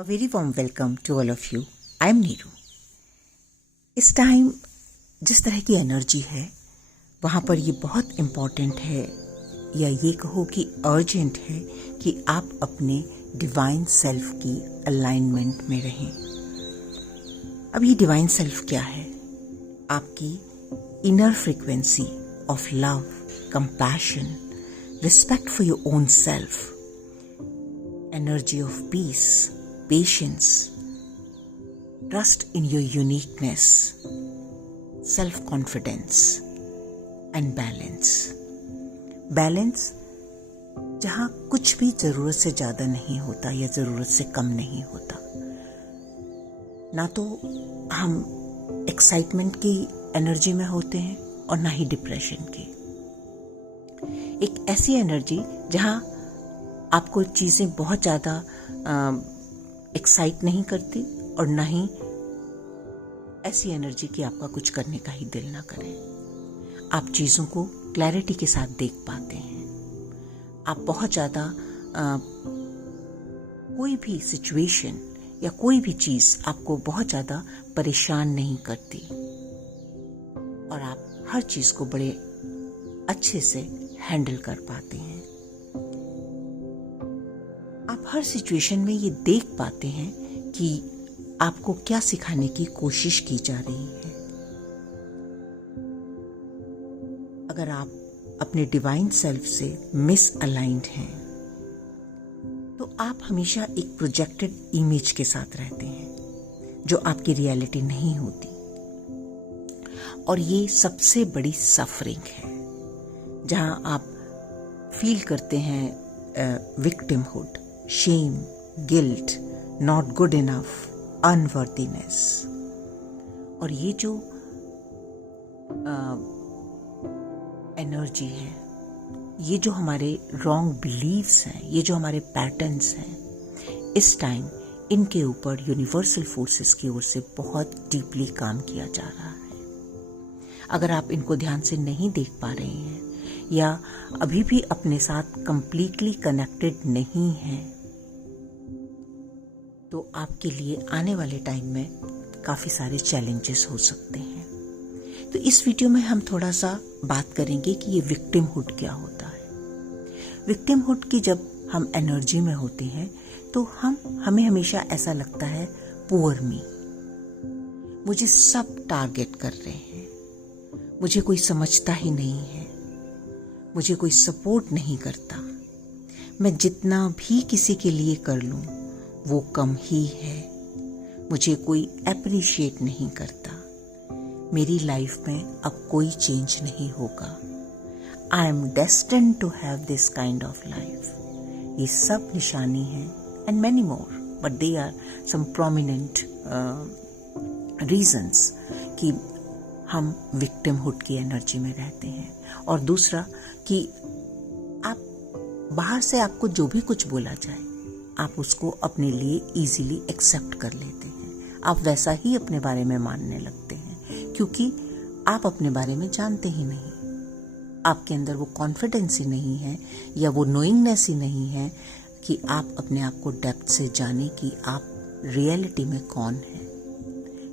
A very warm welcome to all of you. I am Neeru. इस time जिस तरह की एनर्जी है वहाँ पर ये बहुत इम्पॉर्टेंट है या ये कहो कि अर्जेंट है कि आप अपने डिवाइन सेल्फ की अलाइनमेंट में रहें. अब ये डिवाइन सेल्फ क्या है? आपकी inner frequency of love, compassion, respect for your own self, energy of peace, patience, trust in your uniqueness, self-confidence and balance. Balance जहाँ कुछ भी ज़रूरत से ज़्यादा नहीं होता या ज़रूरत से कम नहीं होता. ना तो हम एक्साइटमेंट की एनर्जी में होते हैं और ना ही डिप्रेशन की. एक ऐसी एनर्जी जहाँ आपको चीज़ें बहुत ज़्यादा एक्साइट नहीं करती और ना ही ऐसी एनर्जी कि आपका कुछ करने का ही दिल ना करे. आप चीज़ों को क्लैरिटी के साथ देख पाते हैं. आप बहुत ज़्यादा कोई भी सिचुएशन या कोई भी चीज़ आपको बहुत ज़्यादा परेशान नहीं करती और आप हर चीज़ को बड़े अच्छे से हैंडल कर पाते हैं. आप हर सिचुएशन में ये देख पाते हैं कि आपको क्या सिखाने की कोशिश की जा रही है. अगर आप अपने डिवाइन सेल्फ से मिसअलाइंड हैं तो आप हमेशा एक प्रोजेक्टेड इमेज के साथ रहते हैं जो आपकी रियलिटी नहीं होती. और ये सबसे बड़ी सफरिंग है जहां आप फील करते हैं victimhood, shame, guilt, not good enough, unworthiness. और ये जो एनर्जी है, ये जो हमारे रॉन्ग बिलीव्स हैं, ये जो हमारे पैटर्न्स हैं, इस टाइम इनके ऊपर यूनिवर्सल फोर्सेस की ओर से बहुत डीपली काम किया जा रहा है. अगर आप इनको ध्यान से नहीं देख पा रहे हैं या अभी भी अपने साथ कंप्लीटली कनेक्टेड नहीं हैं तो आपके लिए आने वाले टाइम में काफ़ी सारे चैलेंजेस हो सकते हैं. तो इस वीडियो में हम थोड़ा सा बात करेंगे कि ये विक्टिमहुड क्या होता है. विक्टिमहुड की जब हम एनर्जी में होते हैं तो हमें हमेशा ऐसा लगता है पुअर मी, मुझे सब टारगेट कर रहे हैं, मुझे कोई समझता ही नहीं है, मुझे कोई सपोर्ट नहीं करता, मैं जितना भी किसी के लिए कर लूं वो कम ही है, मुझे कोई अप्रिशिएट नहीं करता, मेरी लाइफ में अब कोई चेंज नहीं होगा, I am destined to have this kind of life. ये सब निशानी है and many more, but they are some prominent reasons कि हम विक्टिमहुड की एनर्जी में रहते हैं. और दूसरा कि आप बाहर से आपको जो भी कुछ बोला जाए आप उसको अपने लिए इजीली एक्सेप्ट कर लेते हैं. आप वैसा ही अपने बारे में मानने लगते हैं क्योंकि आप अपने बारे में जानते ही नहीं. आपके अंदर वो कॉन्फिडेंस ही नहीं है या वो नोइंगनेस ही नहीं है कि आप अपने आप को डेप्थ से जाने कि आप रियलिटी में कौन है.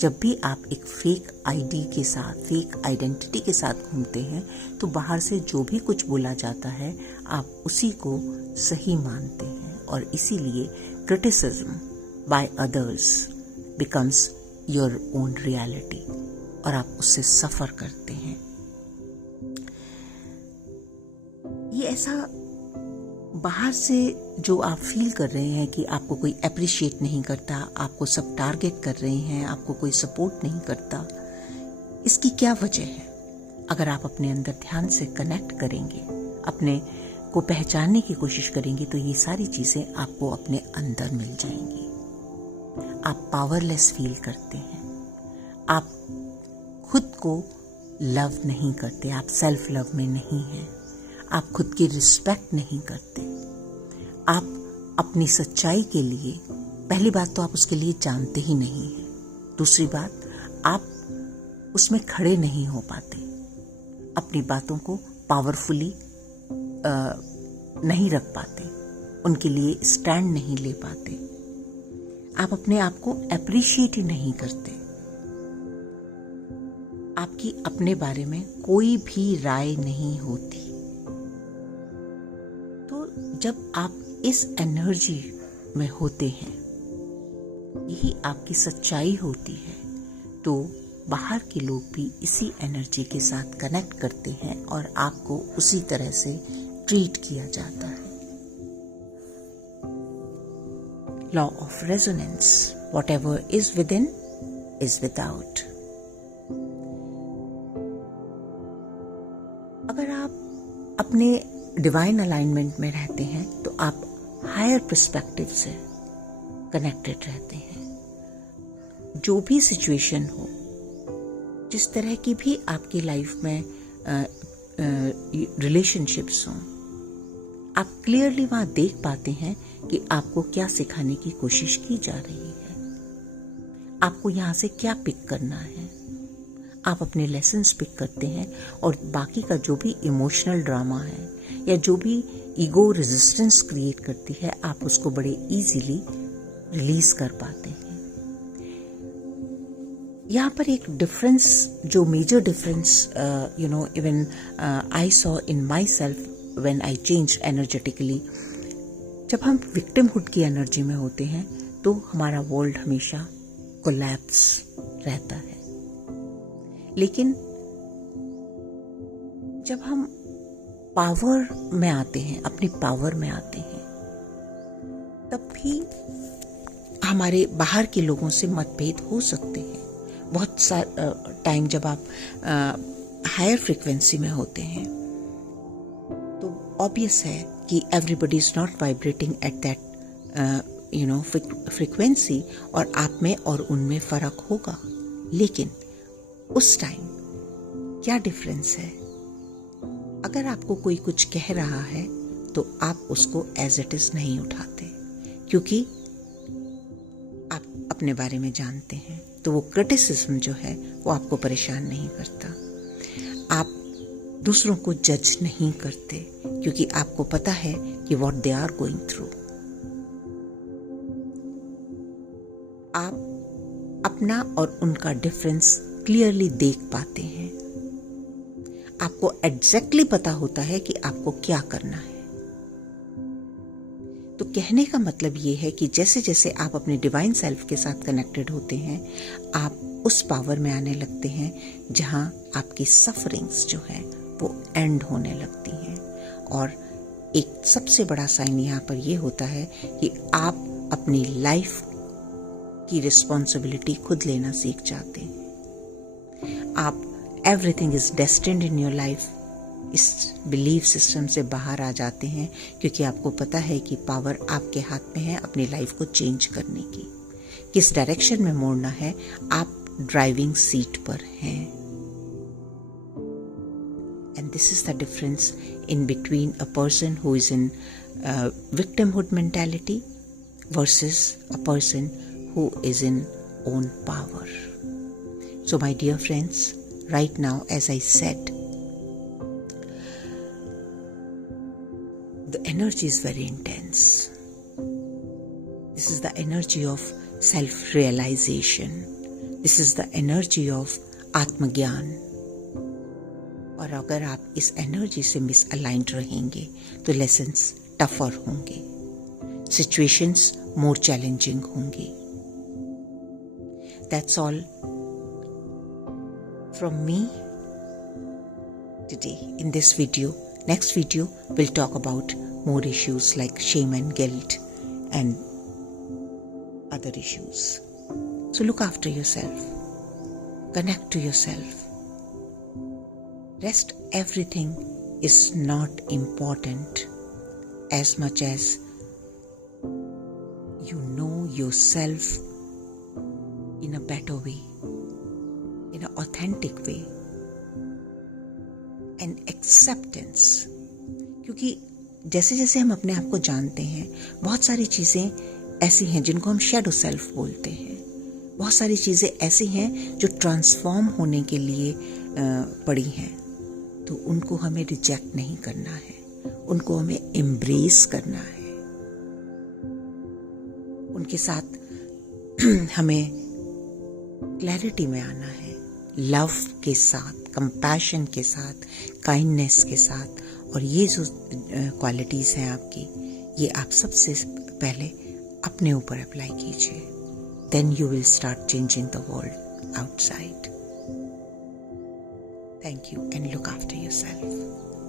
जब भी आप एक फेक आईडी के साथ, फेक आइडेंटिटी के साथ घूमते हैं तो बाहर से जो भी कुछ बोला जाता है आप उसी को सही मानते हैं और इसीलिए criticism by others becomes your own reality और आप उससे सफर करते हैं. ये ऐसा बाहर से जो आप फील कर रहे हैं कि आपको कोई अप्रिशिएट नहीं करता, आपको सब टारगेट कर रहे हैं, आपको कोई सपोर्ट नहीं करता, इसकी क्या वजह है? अगर आप अपने अंदर ध्यान से कनेक्ट करेंगे, अपने को पहचानने की कोशिश करेंगे तो ये सारी चीजें आपको अपने अंदर मिल जाएंगी. आप पावरलेस फील करते हैं, आप खुद को लव नहीं करते, आप सेल्फ लव में नहीं हैं, आप खुद की रिस्पेक्ट नहीं करते, आप अपनी सच्चाई के लिए, पहली बात तो आप उसके लिए जानते ही नहीं हैं, दूसरी बात आप उसमें खड़े नहीं हो पाते, अपनी बातों को पावरफुली नहीं रख पाते, उनके लिए स्टैंड नहीं ले पाते. आप अपने आप को अप्रिशिएट ही नहीं करते। आपकी अपने बारे में कोई भी राय नहीं होती। तो जब आप इस एनर्जी में होते हैं, यही आपकी सच्चाई होती है, तो बाहर के लोग भी इसी एनर्जी के साथ कनेक्ट करते हैं और आपको उसी तरह से ट्रीट किया जाता है। Law of resonance, whatever is within is without। अगर आप अपने डिवाइन अलाइनमेंट में रहते हैं तो आप हायर पर्सपेक्टिव से कनेक्टेड रहते हैं। जो भी सिचुएशन हो, जिस तरह की भी आपकी लाइफ में रिलेशनशिप्स हों, आप क्लियरली वहां देख पाते हैं कि आपको क्या सिखाने की कोशिश की जा रही है, आपको यहां से क्या पिक करना है। आप अपने लेसन्स पिक करते हैं और बाकी का जो भी इमोशनल ड्रामा है या जो भी ईगो रेजिस्टेंस क्रिएट करती है, आप उसको बड़े इजीली रिलीज कर पाते हैं। यहाँ पर एक डिफरेंस, जो major difference even I saw in myself when I change energetically, जब हम विक्टिमहुड की एनर्जी में होते हैं तो हमारा वर्ल्ड हमेशा कोलैप्स रहता है। लेकिन जब हम पावर में आते हैं, अपनी पावर में आते हैं, तब भी हमारे बाहर के लोगों से मतभेद हो सकते हैं। बहुत टाइम जब आप हायर फ्रीक्वेंसी में होते हैं तो ऑब्वियस है कि everybody is not vibrating at that frequency, और आप में और उनमें फर्क होगा। लेकिन उस टाइम क्या डिफरेंस है? अगर आपको कोई कुछ कह रहा है तो आप उसको एज इट इज नहीं उठाते, क्योंकि आप अपने बारे में जानते हैं। तो वो क्रिटिसिज्म जो है वो आपको परेशान नहीं करता। आप दूसरों को जज नहीं करते, क्योंकि आपको पता है कि what they are going through. आप अपना और उनका डिफरेंस क्लियरली देख पाते हैं। आपको एग्जैक्टली पता होता है कि आपको क्या करना है। तो कहने का मतलब ये है कि जैसे जैसे आप अपने डिवाइन सेल्फ के साथ कनेक्टेड होते हैं, आप उस पावर में आने लगते हैं जहां आपकी सफरिंग्स जो है वो एंड होने लगती हैं। और एक सबसे बड़ा साइन यहाँ पर ये होता है कि आप अपनी लाइफ की रिस्पॉन्सिबिलिटी खुद लेना सीख जाते हैं। आप everything is destined in your life, इस बिलीफ सिस्टम से बाहर आ जाते हैं, क्योंकि आपको पता है कि पावर आपके हाथ में है अपनी लाइफ को चेंज करने की। किस डायरेक्शन में मोड़ना है, आप ड्राइविंग सीट पर हैं। And this is the difference in between a person who is in victimhood mentality versus a person who is in own power. So my dear friends, right now, as I said, the energy is very intense. This is the energy of self-realization. This is the energy of आत्मज्ञान। और अगर आप इस energy से misaligned रहेंगे तो lessons tougher होंगे, situations more challenging होंगी। That's all from me today in this video. Next video we'll talk about more issues like shame and guilt and other issues. So look after yourself. Connect to yourself. Rest everything is not important as much as you know yourself in a better way, in an authentic way, and acceptance. क्योंकि जैसे जैसे हम अपने आप को जानते हैं, बहुत सारी चीज़ें ऐसी हैं जिनको हम शैडो सेल्फ बोलते हैं। बहुत सारी चीज़ें ऐसी हैं जो ट्रांसफॉर्म होने के लिए पड़ी हैं, तो उनको हमें रिजेक्ट नहीं करना है, उनको हमें एम्ब्रेस करना है, उनके साथ हमें क्लैरिटी में आना है, लव के साथ, कंपैशन के साथ, काइंडनेस के साथ। और ये जो क्वालिटीज़ हैं आपकी, ये आप सबसे पहले अपने ऊपर अप्लाई कीजिए। Then you will start changing the world outside. Thank you and look after yourself.